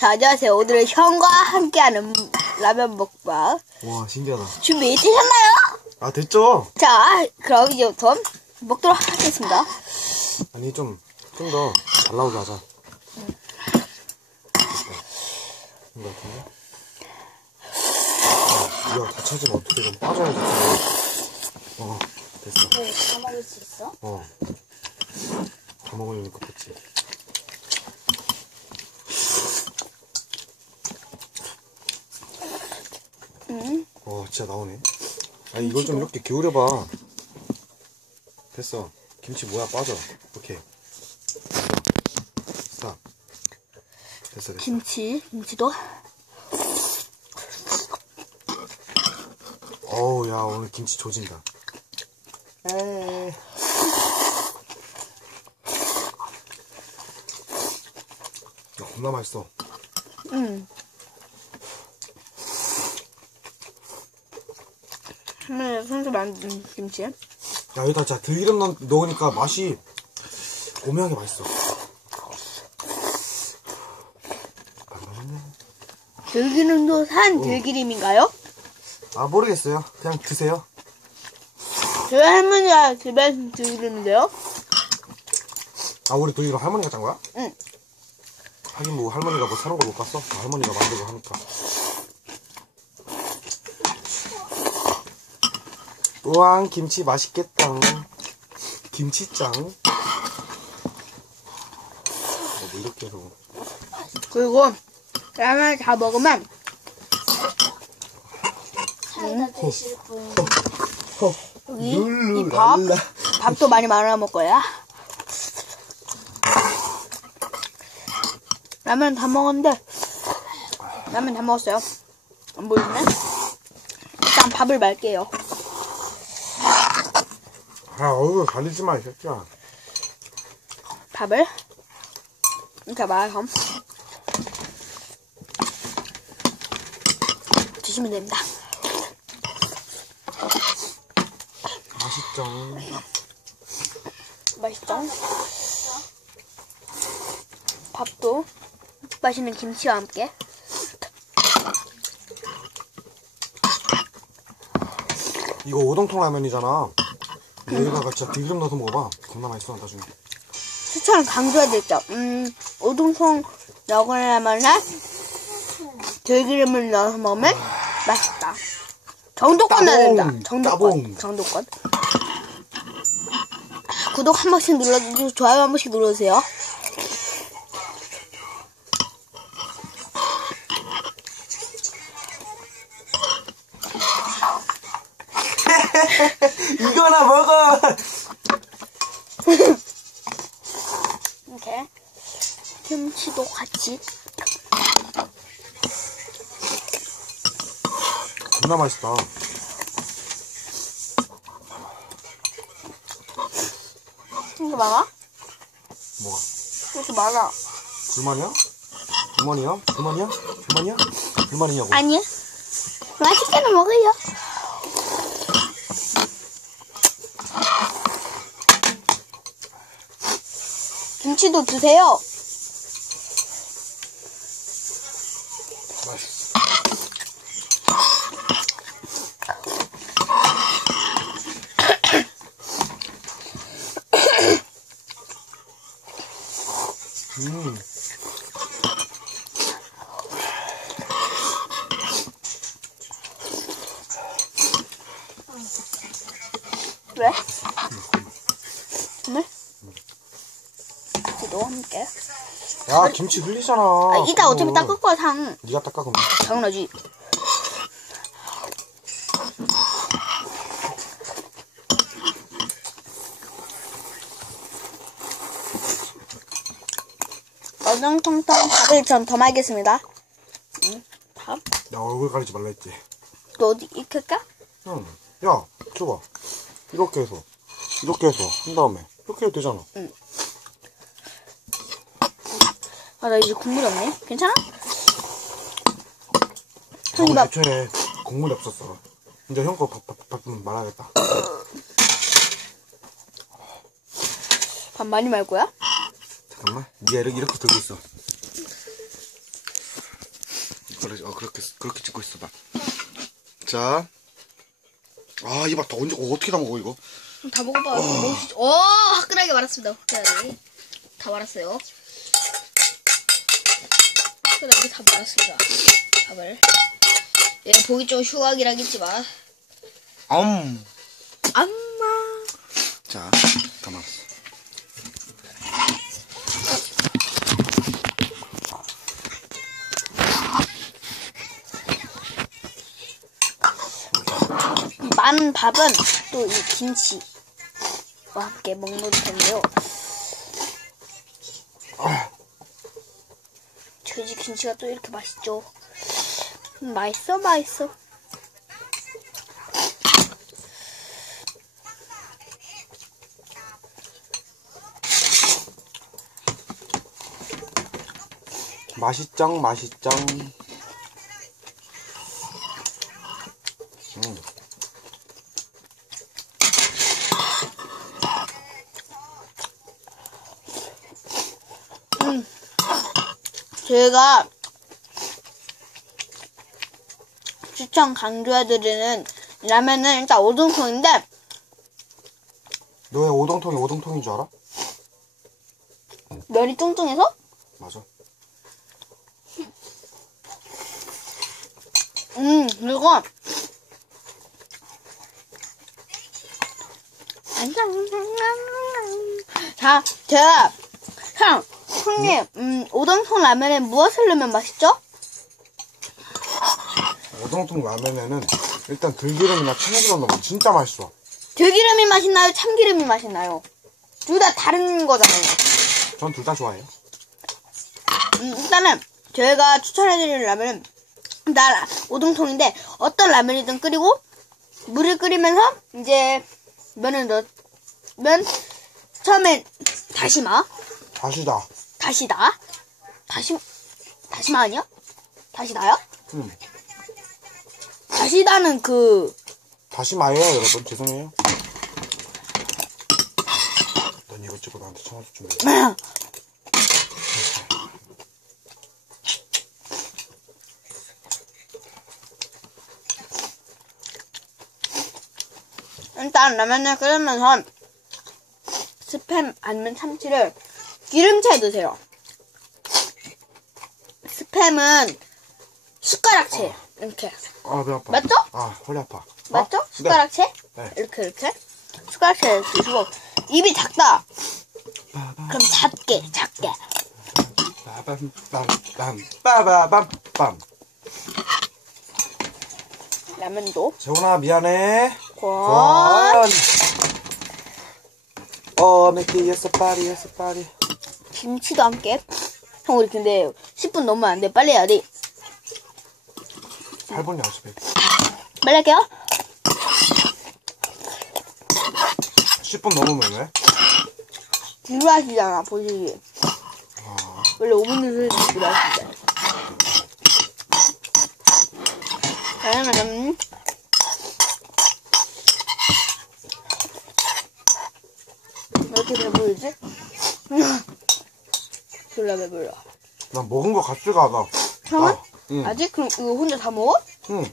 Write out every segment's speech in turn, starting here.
자, 안녕하세요. 오늘은 형과 함께하는 라면 먹방. 와 신기하다. 준비 되셨나요? 아 됐죠? 자, 그럼 이제부터 먹도록 하겠습니다. 아니 좀 좀 더 잘 나오게 하자. 됐다. 된것 같은데? 아, 이거 다 찾으면 어떻게 좀 빠져야지. 어 됐어. 네, 다 먹을 수 있어? 어. 다 먹으려니까 됐지. 음, 와 진짜 나오네. 아니 이걸 좀 이렇게 기울여봐. 됐어. 김치 뭐야 빠져. 오케이. 스탑. 됐어 됐어. 김치, 김치도. 어우 야 오늘 김치 조진다. 에이. 야 겁나 맛있어. 음. 네, 손수 만든 김치. 야 여기다 자 들기름 넣, 넣으니까 맛이 오묘하게 맛있어. 들기름도 산 들기름인가요? 아 모르겠어요. 그냥 드세요. 저희 할머니가 집에 들기름인데요. 아 우리 들기름 할머니가 짠 거야? 응. 하긴 뭐 할머니가 뭐 사는 걸 못 봤어. 다 할머니가 만들고 하니까. 우왕 김치 맛있겠다. 김치짱. 어, 뭐 이렇게 해서. 그리고 라면 다 먹으면 사이다 드실 분. 여기 룰루 이 밥, 랄라. 밥도 많이 말아 먹을 거야. 라면 다 먹었는데 라면 다 먹었어요. 안 보이네? 일단 밥을 말게요. 아 얼굴 가리지 마, 이 새끼야. 밥을 이렇게 말아서 드시면 됩니다. 맛있죠. 맛있죠? 밥도 맛있는 김치와 함께 이거 오동통 라면이잖아. 여기다가 진짜 들기름 넣어서 먹어봐. 겁나 맛있어, 나중에. 추천 강조해드릴게요. 음, 오동통 넣으려면은 들기름을 넣어서 먹으면 맛있다. 정도권 넣어야 된다. 정도권. 따봉. 정도권. 구독 한 번씩 눌러주고 좋아요 한 번씩 눌러주세요. 이거나 먹어! 이렇게 김치도 같이 겁나 맛있다. 이렇게 많아? 뭐가? 이렇게 많아. 불만이야? 불만이야? 불만이야? 불만이야? 불만이냐고? 아니요. 맛있게는 먹어요. 김치도 드세요. 음, 왜? 오늘? 김치도 함께. 야 김치 흘리잖아. 아, 이따 어차피. 닦을 거야, 상. 네가 닦아 그럼. 당연하지. 어정통통 밥을 전 더 말겠습니다. 음, 밥? 야 얼굴 가리지 말라 했지. 또 어디 익힐까? 응. 야 줘봐. 이렇게 해서 이렇게 해서 한 다음에 이렇게 해도 되잖아. 아, 나 이제 국물이 없네. 괜찮아? 형이 밥, 애초에 국물이 없었어. 이제 형거 밥, 밥, 밥 좀 말아야겠다. 밥 많이 말 거야? 잠깐만. 니가 이렇게, 이렇게 들고 있어. 그래, 어, 그렇게, 그렇게 찍고 있어 봐. 자. 아, 이봐, 더 언제, 어, 어떻게 다 먹어, 이거? 다 먹어봐. 먹으시죠. 오, 화끈하게 말았습니다. 화끈하게. 다 말았어요. 화끈하게 다 말았습니다. 밥을. 예, 보기 좀 흉하긴 하겠지만. 음. 엄마. 자. 이 많은 밥은 또 이 김치와 함께 먹는 텐데요. 아, 돼지 김치가 또 이렇게 맛있죠. 음, 맛있어, 맛있어. 맛있짱, 맛있짱. 제가 추천 강조해드리는 라면은 일단 오동통인데 너 왜 오동통이 오동통인 줄 알아? 면이 뚱뚱해서 맞아. 음 그리고 자 제가 형 형님 음 오동통 라면에 무엇을 넣으면 맛있죠? 오동통 라면에는 일단 들기름이나 참기름 넣으면 진짜 맛있어. 들기름이 맛있나요? 참기름이 맛있나요? 둘 다 다른 거잖아요. 전 둘 다 좋아해요. 음, 일단은 저희가 추천해드리는 라면은 나 오동통인데 어떤 라면이든 끓이고 물을 끓이면서 이제 면을 넣면 처음엔 다시마 다시다. 다시다 다시 다시마 아니야? 다시다요? 응. 다시다는 그 다시마예요, 여러분. 죄송해요. 넌 찍고 나한테 청아주 준비. 일단 라면을 끓이면서 스팸 아니면 참치를 기름차에 넣으세요. 스팸은 숟가락채 이렇게 아, 배 아파. 맞죠? 아, 허리 아파. 맞죠? 어? 숟가락채 네. 이렇게 이렇게 숟가락채 드시고 입이 작다. 그럼 작게 작게 빠밤, 빰빰, 빠바밤, 빰. 라면도 재훈아, 미안해. 권 권. 어, 맥기 예스 파리, 예스 파리. 김치도 함께. 형 우리 근데 10분 넘으면 안 돼. 빨리 해야 돼. 8분 연습해. 빨리 할게요. 10분 넘으면 왜? 지루하시잖아 보시기. 원래 5분 늦을 때 지루하시잖아. 왜 이렇게 배부르지? 졸라 배불러. 난 먹은 거 같지가 않아. 형은? 아, 응. 아직? 그럼 이거 혼자 다 먹어? 응.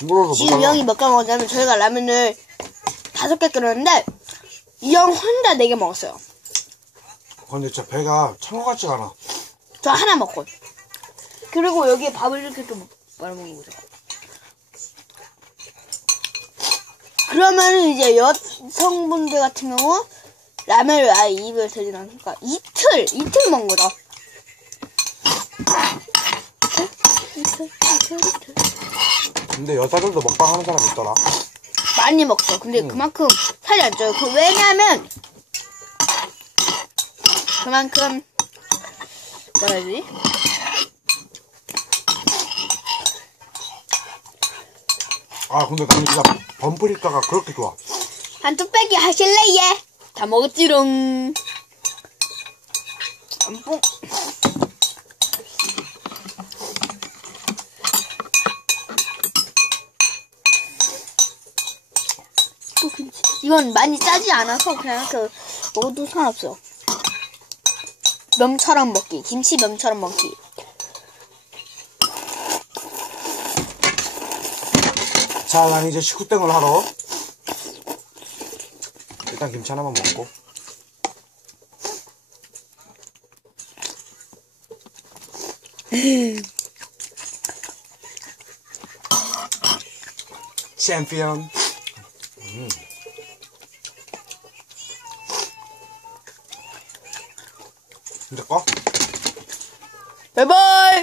물어서 지금 이 형이 몇 개 먹었냐면 저희가 라면을 다섯 개 끓였는데 이 형 혼자 네 개 먹었어요. 근데 진짜 배가 찬 거 같지가 않아. 저 하나 먹고. 그리고 여기에 밥을 이렇게 좀 말아먹는 거죠. 그러면은 이제 여성분들 같은 경우 라면을 아예 입에 대진 않으니까 이틀 이틀. 이틀 이틀 이틀 근데 여자들도 먹방 하는 사람 있더라. 많이 먹죠. 근데 그만큼 살이 안 쪄요. 그 왜냐면 그만큼 뭐라 해야 되지? 아, 근데 나는 진짜 범프리카가 그렇게 좋아. 한 뚝배기 하실래 예? 다 먹었지롱. 짬뽕. 이건 많이 짜지 않아서 그냥 그 먹어도 상관없어요. 면처럼 먹기. 김치 면처럼 먹기. 자, 난 이제 식구땡을 하러 일단 김치 하나만 먹고. 챔피언. 음. 이제 꺼? 바이바이.